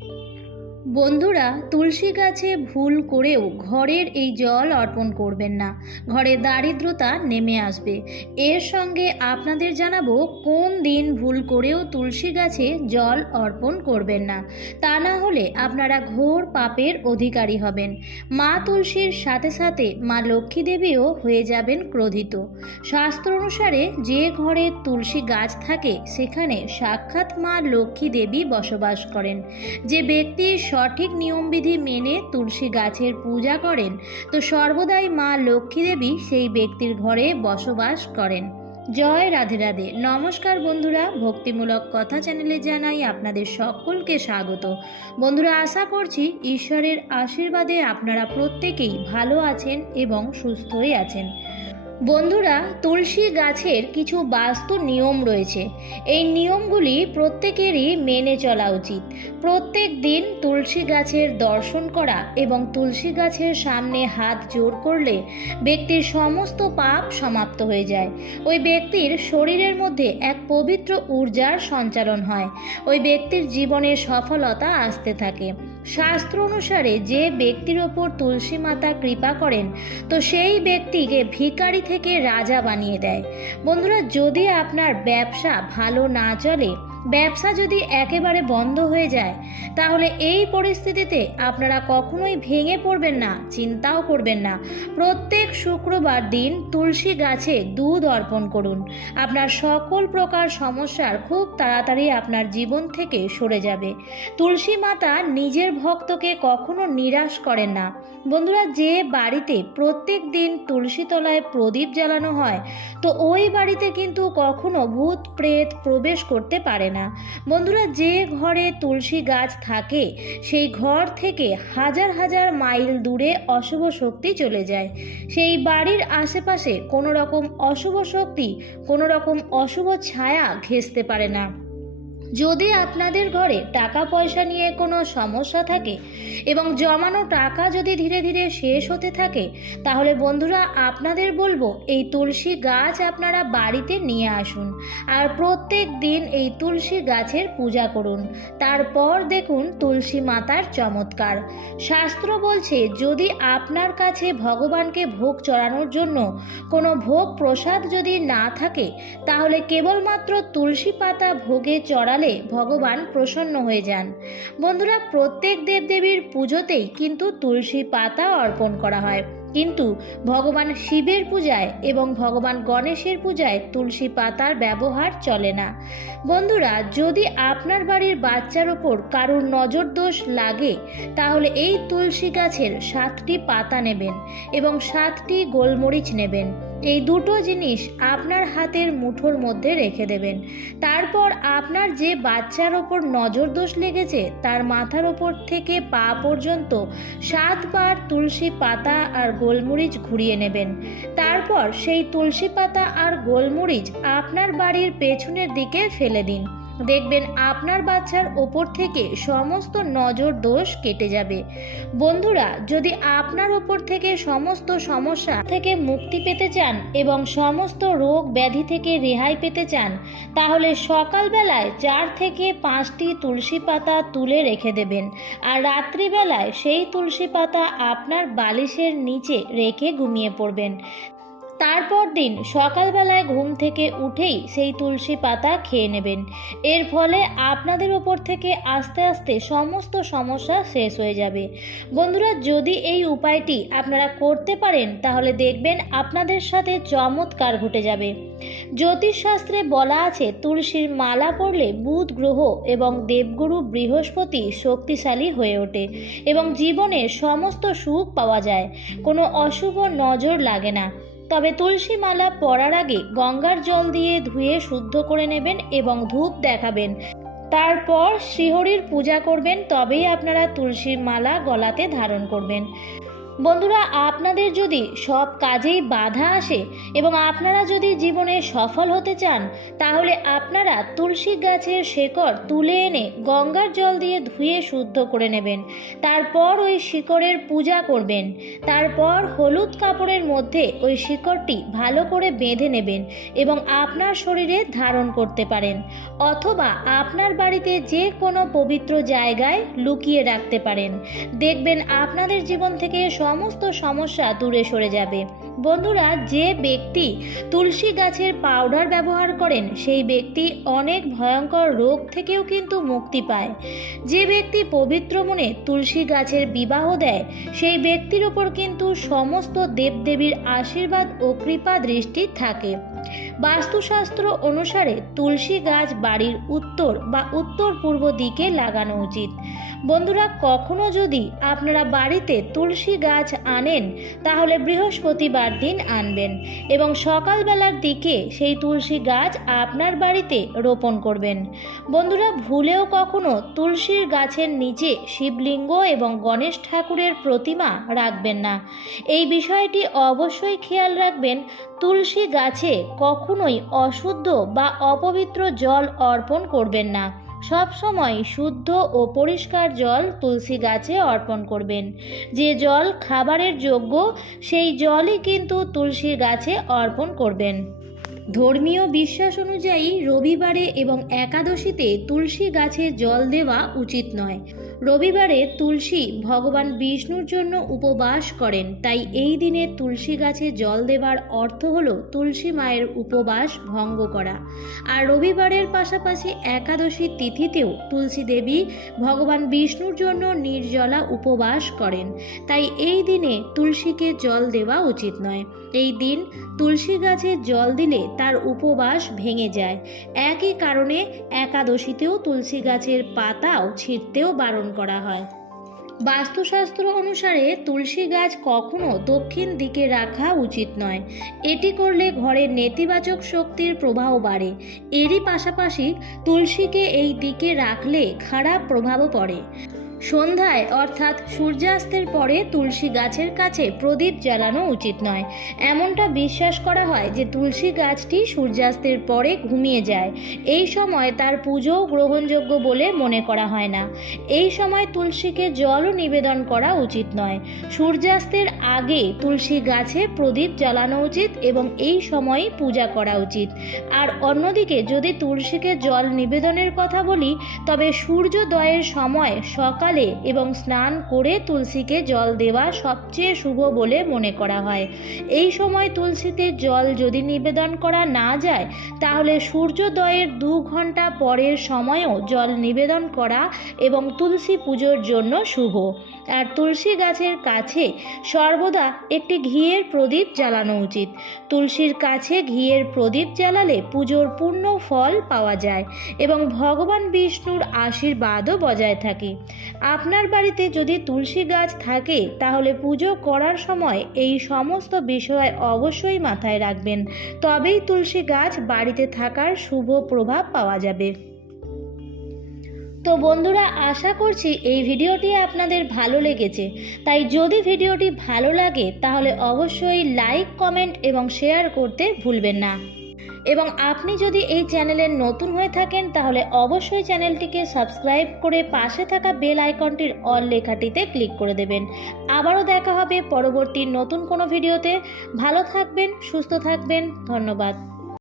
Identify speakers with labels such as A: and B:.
A: Thank you. বন্ধুরা, তুলসী গাছে ভুল করেও ঘরের এই জল অর্পণ করবেন না। ঘরে দারিদ্রতা নেমে আসবে। এর সঙ্গে আপনাদের জানাব, কোন দিন ভুল করেও তুলসী গাছে জল অর্পণ করবেন না। তা না হলে আপনারা ঘোর পাপের অধিকারী হবেন। মা তুলসীর সাথে সাথে মা লক্ষ্মী দেবীও হয়ে যাবেন ক্রোধিত। শাস্ত্র অনুসারে যে ঘরে তুলসী গাছ থাকে, সেখানে সাক্ষাৎ মা লক্ষ্মী দেবী বসবাস করেন। যে ব্যক্তি সঠিক নিয়মবিধি মেনে তুলসী গাছের পূজা করেন। তো সর্বদাই মা লক্ষ্মী দেবী সেই ব্যক্তির ঘরে বসবাস করেন। জয় রাধে রাধে। নমস্কার বন্ধুরা, ভক্তিমূলক কথা চ্যানেলে জানাই আপনাদের সকলকে স্বাগত। বন্ধুরা, আশা করছি ঈশ্বরের আশীর্বাদে আপনারা প্রত্যেকেই ভালো আছেন এবং সুস্থই আছেন। বন্ধুরা, তুলসী গাছের কিছু বাস্তু নিয়ম রয়েছে। এই নিয়মগুলি প্রত্যেকেরই মেনে চলা উচিত। প্রত্যেক দিন তুলসী গাছের দর্শন করা এবং তুলসী গাছের সামনে হাত জোর করলে ব্যক্তির সমস্ত পাপ সমাপ্ত হয়ে যায়। ওই ব্যক্তির শরীরের মধ্যে এক পবিত্র ঊর্জার সঞ্চালন হয়। ওই ব্যক্তির জীবনে সফলতা আসতে থাকে। শাস্ত্র অনুসারে যে ব্যক্তির ওপর তুলসী মাতা কৃপা করেন, তো সেই ব্যক্তিকে ভিকারি থেকে রাজা বানিয়ে দেয়। বন্ধুরা, যদি আপনার ব্যবসা ভালো না চলে ব্যবসা যদি একেবারে বন্ধ হয়ে যায়, তাহলে এই পরিস্থিতিতে আপনারা কখনোই ভেঙে পড়বেন না, চিন্তাও করবেন না। প্রত্যেক শুক্রবার দিন তুলসী গাছে দুধ অর্পণ করুন। আপনার সকল প্রকার সমস্যার খুব তাড়াতাড়ি আপনার জীবন থেকে সরে যাবে। তুলসী মাতা নিজের ভক্তকে কখনো নিরাশ করেন না। বন্ধুরা, যে বাড়িতে প্রত্যেক দিন তুলসী তলায় প্রদীপ জ্বালানো হয়, তো ওই বাড়িতে কিন্তু কখনো ভূত, প্রেত প্রবেশ করতে পারে না। বন্ধুরা, যে ঘরে তুলসী গাছ থাকে, সেই ঘর থেকে হাজার হাজার মাইল দূরে অশুভ শক্তি চলে যায়। সেই বাড়ির আশেপাশে কোনো রকম অশুভ শক্তি কোনো রকম অশুভ ছায়া ঘেঁচতে পারে না। যদি আপনাদের ঘরে টাকা পয়সা নিয়ে কোনো সমস্যা থাকে এবং জমানো টাকা যদি ধীরে ধীরে শেষ হতে থাকে, তাহলে বন্ধুরা আপনাদের বলব এই তুলসী গাছ আপনারা বাড়িতে নিয়ে আসুন। আর প্রত্যেক দিন এই তুলসী গাছের পূজা করুন। তারপর দেখুন তুলসী মাতার চমৎকার। শাস্ত্র বলছে, যদি আপনার কাছে ভগবানকে ভোগ চড়ানোর জন্য কোনো ভোগ প্রসাদ যদি না থাকে, তাহলে কেবলমাত্র তুলসী পাতা ভোগে চড়ালে ভগবান প্রসন্ন হয়ে যান। বন্ধুরা, প্রত্যেক দেবদেবীর পুজোতেই কিন্তু তুলসী পাতা অর্পণ করা হয়। কিন্তু ভগবান শিবের পূজায় এবং ভগবান গণেশের পূজায় তুলসী পাতার ব্যবহার চলে না। বন্ধুরা, যদি আপনার বাড়ির বাচ্চার ওপর কারুর নজর দোষ লাগে, তাহলে এই তুলসী গাছের সাতটি পাতা নেবেন এবং সাতটি গোলমরিচ নেবেন। এই দুটো জিনিস আপনার হাতের মুঠোর মধ্যে রেখে দেবেন। তারপর আপনার যে বাচ্চার ওপর নজর দোষ লেগেছে, তার মাথার ওপর থেকে পা পর্যন্ত সাতবার তুলসী পাতা আর গোলমরিচ ঘুরিয়ে নেবেন। তারপর সেই তুলসী পাতা আর গোলমরিচ আপনার বাড়ির পেছনের দিকে ফেলে দিন। দেখবেন আপনার বাচ্চার ওপর থেকে সমস্ত নজর দোষ কেটে যাবে। বন্ধুরা, যদি আপনার ওপর থেকে সমস্ত সমস্যা থেকে মুক্তি পেতে চান এবং সমস্ত রোগ ব্যাধি থেকে রেহাই পেতে চান, তাহলে সকালবেলায় চার থেকে পাঁচটি তুলসী পাতা তুলে রেখে দেবেন আর রাত্রিবেলায় সেই তুলসী পাতা আপনার বালিশের নিচে রেখে ঘুমিয়ে পড়বেন। তারপর দিন সকালবেলায় ঘুম থেকে উঠেই সেই তুলসী পাতা খেয়ে নেবেন। এর ফলে আপনাদের ওপর থেকে আস্তে আস্তে সমস্ত সমস্যা শেষ হয়ে যাবে। বন্ধুরা, যদি এই উপায়টি আপনারা করতে পারেন, তাহলে দেখবেন আপনাদের সাথে চমৎকার ঘটে যাবে। জ্যোতিষশাস্ত্রে বলা আছে, তুলসীর মালা পরলে বুধ গ্রহ এবং দেবগুরু বৃহস্পতি শক্তিশালী হয়ে ওঠে এবং জীবনে সমস্ত সুখ পাওয়া যায়। কোনো অশুভ নজর লাগে না। তবে তুলসী মালা পরার আগে গঙ্গার জল দিয়ে ধুয়ে শুদ্ধ করে নেবেন এবং ধূপ দেখাবেন। তারপর শ্রীহরির পূজা করবেন, তবেই আপনারা তুলসীর মালা গলাতে ধারণ করবেন। বন্ধুরা, আপনাদের যদি সব কাজেই বাধা আসে এবং আপনারা যদি জীবনে সফল হতে চান, তাহলে আপনারা তুলসী গাছের শেকড় তুলে এনে গঙ্গার জল দিয়ে ধুয়ে শুদ্ধ করে নেবেন। তারপর ওই শিকড়ের পূজা করবেন। তারপর হলুদ কাপড়ের মধ্যে ওই শিকড়টি ভালো করে বেঁধে নেবেন এবং আপনার শরীরে ধারণ করতে পারেন। অথবা আপনার বাড়িতে যে কোনো পবিত্র জায়গায় লুকিয়ে রাখতে পারেন। দেখবেন আপনাদের জীবন থেকে সমস্ত সমস্যা দূরে সরে যাবে। বন্ধুরা, যে ব্যক্তি তুলসী গাছের পাউডার ব্যবহার করেন, সেই ব্যক্তি অনেক ভয়ঙ্কর রোগ থেকেও কিন্তু মুক্তি পায়। যে ব্যক্তি পবিত্র মনে তুলসী গাছের বিবাহ দেয়, সেই ব্যক্তির ওপর কিন্তু সমস্ত দেবদেবীর আশীর্বাদ ও কৃপা দৃষ্টি থাকে। বাস্তুশাস্ত্র অনুসারে তুলসী গাছ বাড়ির উত্তর বা উত্তর পূর্ব দিকে লাগানো উচিত। বন্ধুরা, কখনো যদি আপনারা বাড়িতে তুলসী গাছ আনেন, তাহলে বৃহস্পতিবার দিন আনবেন এবং সকালবেলার দিকে সেই তুলসী গাছ আপনার বাড়িতে রোপণ করবেন। বন্ধুরা, ভুলেও কখনো তুলসীর গাছের নিচে শিবলিঙ্গ এবং গণেশ ঠাকুরের প্রতিমা রাখবেন না। এই বিষয়টি অবশ্যই খেয়াল রাখবেন। তুলসী গাছে কখনোই অশুদ্ধ বা অপবিত্র জল অর্পণ করবেন না। সব সময় শুদ্ধ ও পরিষ্কার জল তুলসী গাছে অর্পণ করবেন। যে জল খাবারের যোগ্য, সেই জলই কিন্তু তুলসী গাছে অর্পণ করবেন। ধর্মীয় বিশ্বাস অনুযায়ী রবিবারে এবং একাদশীতে তুলসী গাছে জল দেওয়া উচিত নয়। রবিবারে তুলসী ভগবান বিষ্ণুর জন্য উপবাস করেন। তাই এই দিনে তুলসী গাছে জল দেওয়ার অর্থ হলো তুলসী মায়ের উপবাস ভঙ্গ করা। আর রবিবারের পাশাপাশি একাদশী তিথিতেও তুলসী দেবী ভগবান বিষ্ণুর জন্য নির্জলা উপবাস করেন। তাই এই দিনে তুলসীকে জল দেওয়া উচিত নয়। এই দিন তুলসী গাছে জল দিলে তার উপবাস ভেঙে যায়। একই কারণে একাদশীতেও তুলসী গাছের পাতাও ছিঁড়তেও বারণ করা হয়। বাস্তুশাস্ত্র অনুসারে তুলসী গাছ কখনো দক্ষিণ দিকে রাখা উচিত নয়। এটি করলে ঘরের নেতিবাচক শক্তির প্রভাব বাড়ে। এরই পাশাপাশি তুলসীকে এই দিকে রাখলে খারাপ প্রভাবও পড়ে। সন্ধ্যায়, অর্থাৎ সূর্যাস্তের পরে তুলসী গাছের কাছে প্রদীপ জ্বালানো উচিত নয়। এমনটা বিশ্বাস করা হয় যে তুলসী গাছটি সূর্যাস্তের পরে ঘুমিয়ে যায়। এই সময় তার পুজোও গ্রহণযোগ্য বলে মনে করা হয় না। এই সময় তুলসীকে জলও নিবেদন করা উচিত নয়। সূর্যাস্তের আগে তুলসী গাছে প্রদীপ জ্বালানো উচিত এবং এই সময়ই পূজা করা উচিত। আর অন্যদিকে, যদি তুলসীকে জল নিবেদনের কথা বলি, তবে সূর্যোদয়ের সময় সকালে এবং স্নান করে তুলসীকে জল দেওয়া সবচেয়ে শুভ বলে মনে করা হয়। এই সময় তুলসীতে জল যদি নিবেদন করা না যায়, তাহলে সূর্যোদয়ের দু ঘণ্টা পরের সময়ও জল নিবেদন করা এবং তুলসী পুজোর জন্য শুভ। আর তুলসী গাছের কাছে সর্বদা একটি ঘিয়ের প্রদীপ জ্বালানো উচিত। তুলসীর কাছে ঘিয়ের প্রদীপ জ্বালালে পুজোর পূর্ণ ফল পাওয়া যায় এবং ভগবান বিষ্ণুর আশীর্বাদও বজায় থাকে। আপনার বাড়িতে যদি তুলসী গাছ থাকে, তাহলে পুজো করার সময় এই সমস্ত বিষয় অবশ্যই মাথায় রাখবেন। তবেই তুলসী গাছ বাড়িতে থাকার শুভ প্রভাব পাওয়া যাবে। তো বন্ধুরা, আশা করছি এই ভিডিওটি আপনাদের ভালো লেগেছে। তাই যদি ভিডিওটি ভালো লাগে, তাহলে অবশ্যই লাইক, কমেন্ট এবং শেয়ার করতে ভুলবেন না। এবং আপনি যদি এই চ্যানেলের নতুন হয়ে থাকেন, তাহলে অবশ্যই চ্যানেলটিকে সাবস্ক্রাইব করে পাশে থাকা বেল আইকনটির অল লেখাটিতে ক্লিক করে দেবেন। আবারও দেখা হবে পরবর্তী নতুন কোনো ভিডিওতে। ভালো থাকবেন, সুস্থ থাকবেন, ধন্যবাদ।